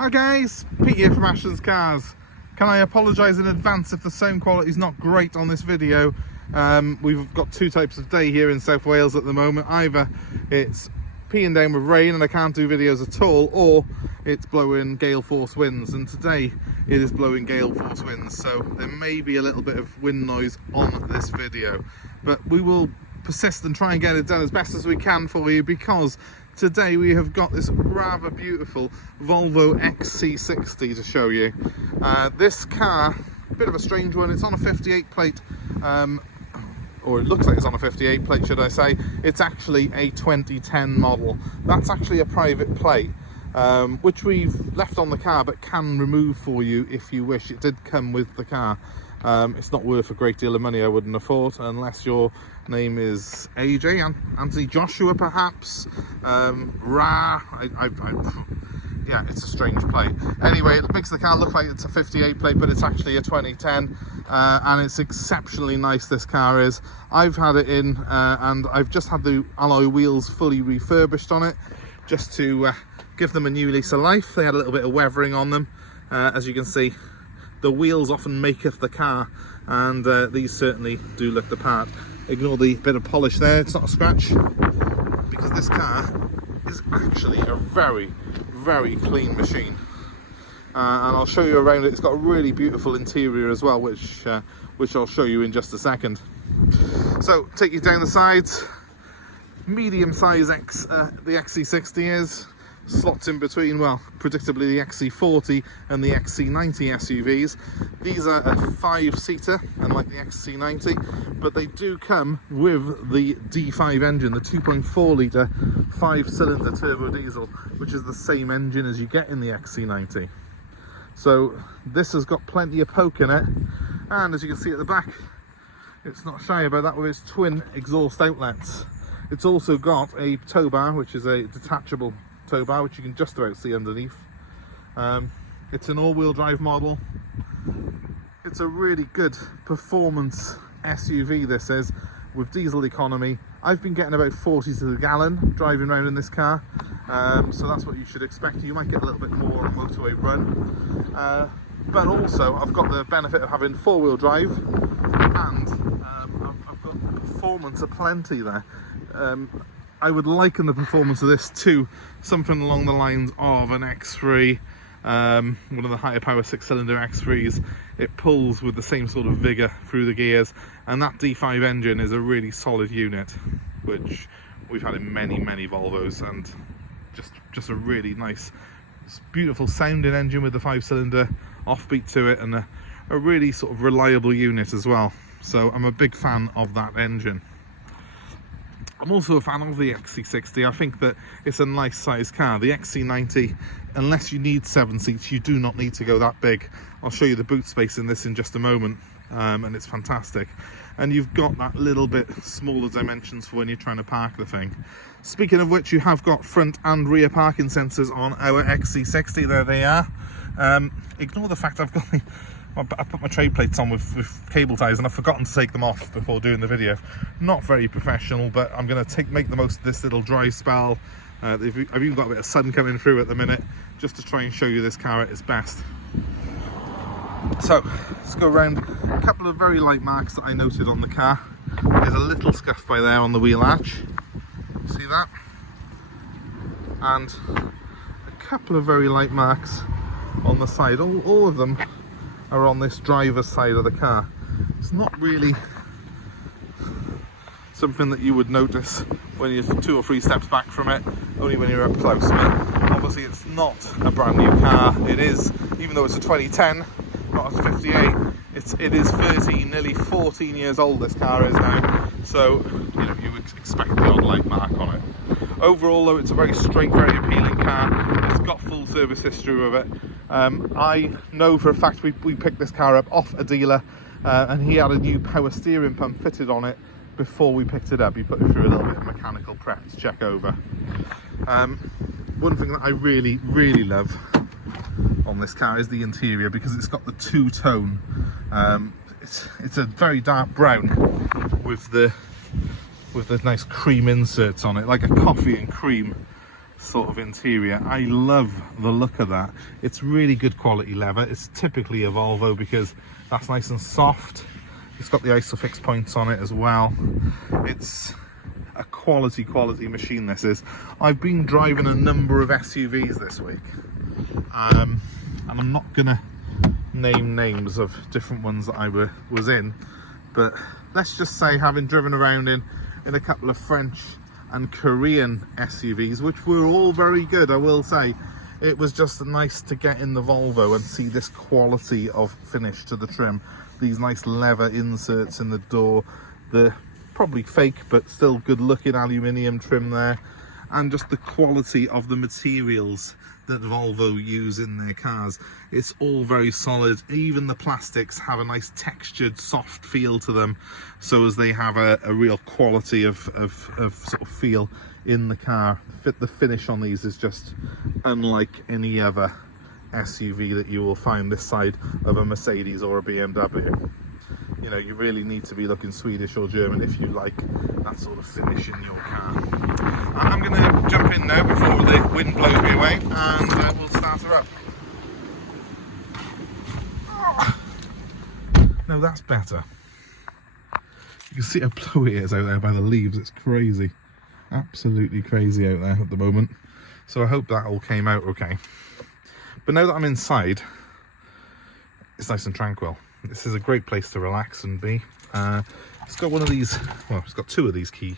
Hi guys, Pete here from Ashton's Cars. Can I apologise in advance if the sound quality is not great on this video? We've got two types of day here in South Wales at the moment. Either it's peeing down with rain and I can't do videos at all, or it's blowing gale force winds, and today it is blowing gale force winds, so there may be a little bit of wind noise on this video, but we will persist and try and get it done as best as we can for you, because today we have got this rather beautiful Volvo XC60 to show you. This car, a bit of a strange one. It's on a 58 plate, or it looks like it's on a 58 plate, should I say. It's actually a 2010 model. That's actually a private plate, which we've left on the car but can remove for you if you wish. It did come with the car. It's not worth a great deal of money, I wouldn't have thought, unless your name is AJ, Anthony Joshua perhaps, yeah, it's a strange plate. Anyway, it makes the car look like it's a 58 plate, but it's actually a 2010, and it's exceptionally nice, this car is. I've had it in, and I've just had the alloy wheels fully refurbished on it, just to give them a new lease of life. They had a little bit of weathering on them, as you can see. The wheels often maketh the car, and these certainly do look the part. Ignore the bit of polish there, it's not a scratch, because this car is actually a very, very clean machine. And I'll show you around it. It's got a really beautiful interior as well, which I'll show you in just a second. So, take you down the sides. Medium size the XC60 is. Slots in between, well, predictably the XC40 and the XC90 SUVs. These are a 5-seater, unlike the XC90, but they do come with the D5 engine, the 2.4 litre 5-cylinder turbo diesel, which is the same engine as you get in the XC90. So this has got plenty of poke in it, and as you can see at the back, it's not shy about that with its twin exhaust outlets. It's also got a towbar, which is a detachable towbar, which you can just about see underneath. It's an all-wheel drive model. It's a really good performance SUV, this is, with diesel economy. I've been getting about 40 to the gallon driving around in this car, so that's what you should expect. You might get a little bit more on a motorway run, but also I've got the benefit of having 4-wheel drive, and I've got performance aplenty there. I would liken the performance of this to something along the lines of an X3, one of the higher power 6-cylinder X3s. It pulls with the same sort of vigour through the gears, and that D5 engine is a really solid unit, which we've had in many, many Volvos, and just a really nice, beautiful sounding engine with the 5-cylinder offbeat to it, and a really sort of reliable unit as well. So I'm a big fan of that engine. I'm also a fan of the XC60. I think that it's a nice size car. The XC90, unless you need 7 seats, you do not need to go that big. I'll show you the boot space in this in just a moment, and it's fantastic. And you've got that little bit smaller dimensions for when you're trying to park the thing. Speaking of which, you have got front and rear parking sensors on our XC60. There they are. Ignore the fact I've got I put my trade plates on with cable ties, and I've forgotten to take them off before doing the video. Not very professional, but I'm going to make the most of this little dry spell. I've even got a bit of sun coming through at the minute, just to try and show you this car at its best. So let's go around. A couple of very light marks that I noted on the car. There's a little scuff by there on the wheel arch. See that? And a couple of very light marks on the side. All of them are on this driver's side of the car. It's not really something that you would notice when you're 2 or 3 steps back from it, only when you're up close. But obviously it's not a brand new car. It is, even though it's a 2010, not a 58, it is 13, nearly 14 years old this car is now. So, you know, you would expect the odd light mark on it. Overall though, it's a very straight, very appealing car. It's got full service history with it. I know for a fact we picked this car up off a dealer, and he had a new power steering pump fitted on it before we picked it up. He put it through a little bit of mechanical prep to check over. One thing that I really, really love on this car is the interior, because it's got the two-tone. It's a very dark brown with the nice cream inserts on it, like a coffee and cream sort of interior. I love the look of that. It's really good quality leather. It's typically a Volvo because that's nice and soft. It's got the isofix points on it as well. It's a quality machine, this is. I've been driving a number of SUVs this week, and I'm not gonna name names of different ones that I was in, but let's just say, having driven around in a couple of French and Korean SUVs, which were all very good, I will say, it was just nice to get in the Volvo and see this quality of finish to the trim. These nice leather inserts in the door, the probably fake but still good looking aluminium trim there, and just the quality of the materials that Volvo use in their cars. It's all very solid. Even the plastics have a nice textured, soft feel to them, so as they have a real quality of sort of feel in the car. The finish on these is just unlike any other SUV that you will find this side of a Mercedes or a BMW. You know, you really need to be looking Swedish or German if you like that sort of finish in your car. I'm going to jump in now before the wind blows me away, and we'll start her up. No, that's better. You can see how blowy it is out there by the leaves. It's crazy. Absolutely crazy out there at the moment. So I hope that all came out okay. But now that I'm inside, it's nice and tranquil. This is a great place to relax and be. It's got one of these, well, it's got two of these key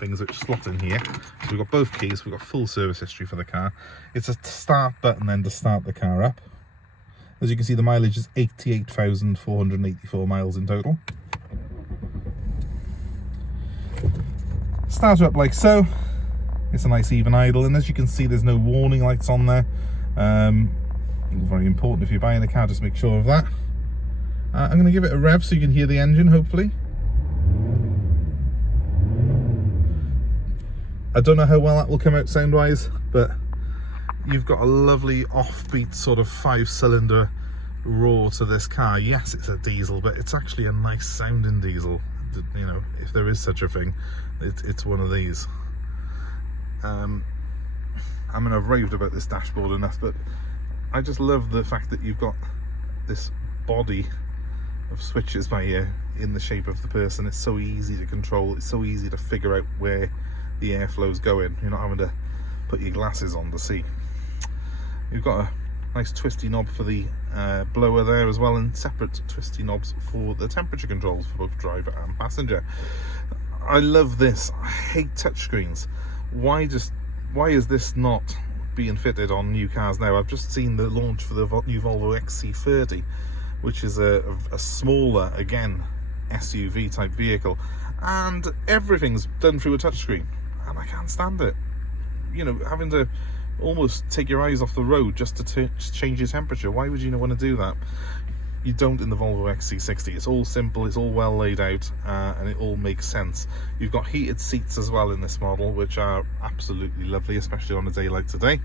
things which slot in here. So we've got both keys, we've got full service history for the car. It's a start button then to start the car up. As you can see, the mileage is 88,484 miles in total. Start her up like so. It's a nice even idle, and as you can see, there's no warning lights on there. Very important if you're buying a car, just make sure of that. I'm going to give it a rev so you can hear the engine, hopefully. I don't know how well that will come out sound-wise, but you've got a lovely offbeat sort of 5-cylinder roar to this car. Yes, it's a diesel, but it's actually a nice sounding diesel. You know, if there is such a thing, it's one of these. I mean, I've raved about this dashboard enough, but I just love the fact that you've got this body of switches by here in the shape of the person. It's so easy to control. It's so easy to figure out where the airflow's going. You're not having to put your glasses on to see. You've got a nice twisty knob for the blower there as well, and separate twisty knobs for the temperature controls for both driver and passenger. I love this. I hate touchscreens. Why is this not being fitted on new cars now? I've just seen the launch for the new Volvo XC60, which is a smaller, again, SUV type vehicle, and everything's done through a touchscreen, and I can't stand it. You know, having to almost take your eyes off the road just to change your temperature. Why would you want to do that? You don't in the Volvo XC60. It's all simple, it's all well laid out, and it all makes sense. You've got heated seats as well in this model, which are absolutely lovely, especially on a day like today.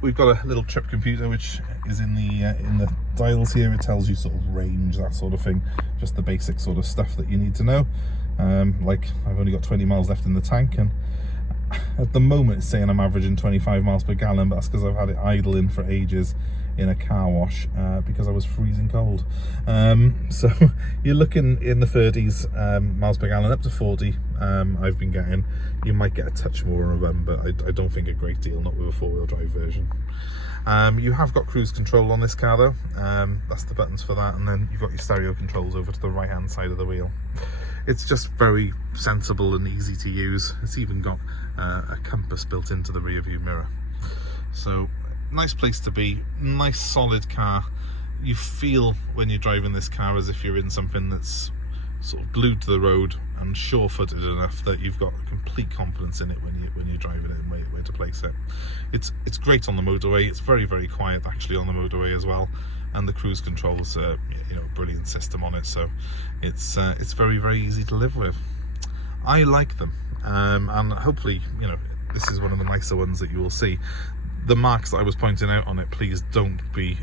We've got a little trip computer which is in the dials here. It tells you sort of range, that sort of thing, just the basic sort of stuff that you need to know. Like, I've only got 20 miles left in the tank, and at the moment it's saying I'm averaging 25 miles per gallon, but that's because I've had it idling for ages in a car wash because I was freezing cold. So you're looking in the 30s miles per gallon, up to 40 I've been getting. You might get a touch more of them, but I don't think a great deal, not with a four-wheel drive version. You have got cruise control on this car though. That's the buttons for that, and then you've got your stereo controls over to the right hand side of the wheel. It's just very sensible and easy to use. It's even got a compass built into the rear view mirror. So nice place to be, nice solid car. You feel when you're driving this car as if you're in something that's sort of glued to the road and sure-footed enough that you've got complete confidence in it when you're driving it and where to place it. It's great on the motorway. It's very, very quiet actually on the motorway as well, and the cruise controls you know, brilliant system on it, so it's very, very easy to live with. I like them, and hopefully, you know, this is one of the nicer ones that you will see. The marks that I was pointing out on it, please don't be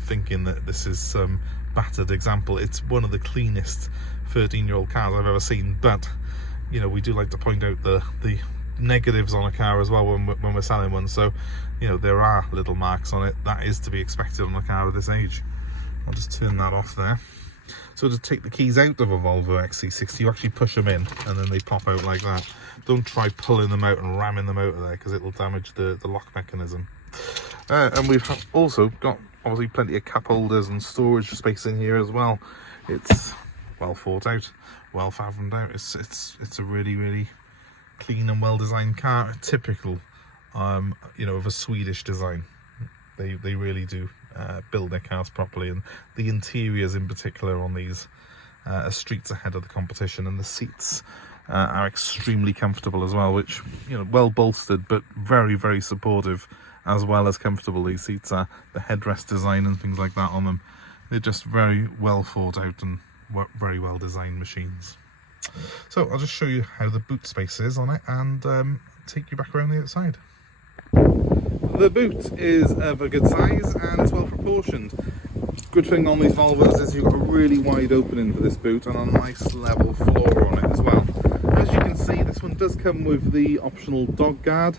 thinking that this is some battered example. It's one of the cleanest 13-year-old cars I've ever seen, but you know, we do like to point out the negatives on a car as well when we're selling one, so you know there are little marks on it. That is to be expected on a car of this age. I'll just turn that off there. So to take the keys out of a Volvo XC60, you actually push them in and then they pop out like that. Don't try pulling them out and ramming them out of there, because it will damage the lock mechanism. And we've also got obviously plenty of cup holders and storage space in here as well. It's well thought out, well fathomed out. It's a really clean and well designed car, typical you know, of a Swedish design. They really do build their cars properly, and the interiors in particular on these are streets ahead of the competition, and the seats are extremely comfortable as well, which, you know, well bolstered but very supportive as well as comfortable. These seats are, the headrest design and things like that on them, they're just very well thought out and very well designed machines. So I'll just show you how the boot space is on it and take you back around the outside. The boot is of a good size and it's well proportioned. Good thing on these Volvos is you've got a really wide opening for this boot and a nice level floor on it as well. As you can see, this one does come with the optional dog guard.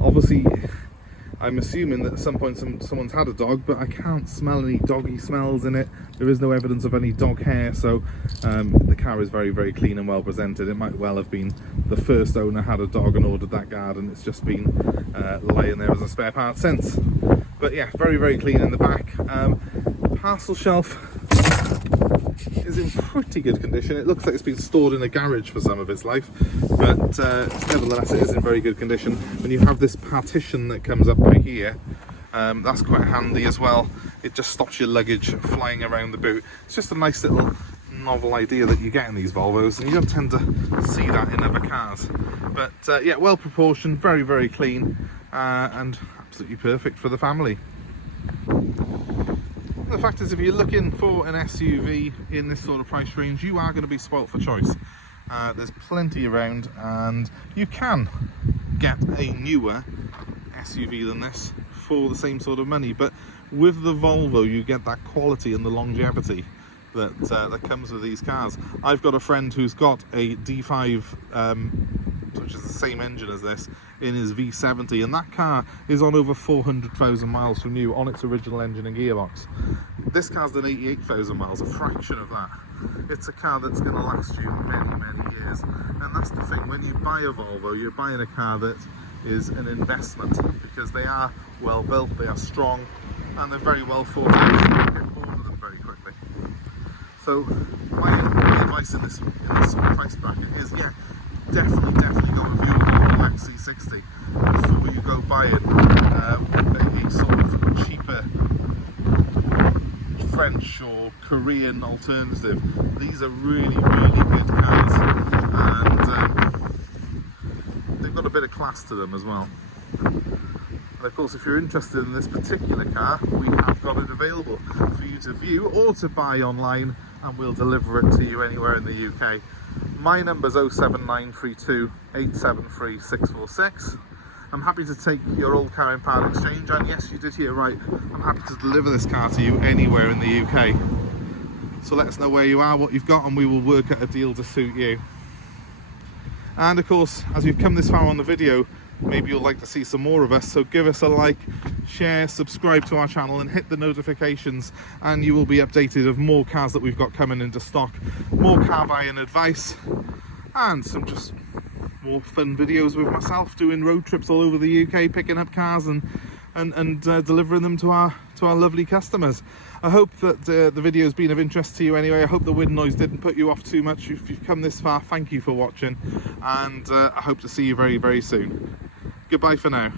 Obviously, I'm assuming that at some point someone's had a dog, but I can't smell any doggy smells in it. There is no evidence of any dog hair, so the car is very clean and well presented. It might well have been the first owner had a dog and ordered that guard, and it's just been lying there as a spare part since. But yeah, very clean in the back. Parcel shelf is in pretty good condition. It looks like it's been stored in a garage for some of its life, but nevertheless it is in very good condition. When you have this partition that comes up by here, that's quite handy as well. It just stops your luggage flying around the boot. It's just a nice little novel idea that you get in these Volvos, and you don't tend to see that in other cars. But yeah, well proportioned, very clean, and absolutely perfect for the family. The fact is, if you're looking for an SUV in this sort of price range, you are going to be spoilt for choice. There's plenty around, and you can get a newer SUV than this for the same sort of money, but with the Volvo you get that quality and the longevity that comes with these cars. I've got a friend who's got a D5 which is the same engine as this, in his V70, and that car is on over 400,000 miles from new on its original engine and gearbox. This car's done 88,000 miles, a fraction of that. It's a car that's going to last you many years, and that's the thing. When you buy a Volvo, you're buying a car that is an investment, because they are well built, they are strong, and they're very well thought out. You don't get bored of them very quickly. So my advice in this sort of price bracket is, yeah, definitely go and view a Volvo XC60 before you go buying a sort of cheaper French or Korean alternative. These are really good cars, and they've got a bit of class to them as well. And of course, if you're interested in this particular car, we have got it available for you to view or to buy online, and we'll deliver it to you anywhere in the UK. My number's 07932 873 646. I'm happy to take your old car in part exchange, and yes, you did hear right, I'm happy to deliver this car to you anywhere in the UK. So let us know where you are, what you've got, and we will work out a deal to suit you. And of course, as you've come this far on the video, maybe you'll like to see some more of us, so give us a like, share, subscribe to our channel and hit the notifications, and you will be updated of more cars that we've got coming into stock, more car buying advice, and some just more fun videos with myself doing road trips all over the UK, picking up cars and delivering them to our lovely customers. I hope that the video's been of interest to you anyway. I hope the wind noise didn't put you off too much. If you've come this far, thank you for watching, and I hope to see you very soon. Goodbye for now.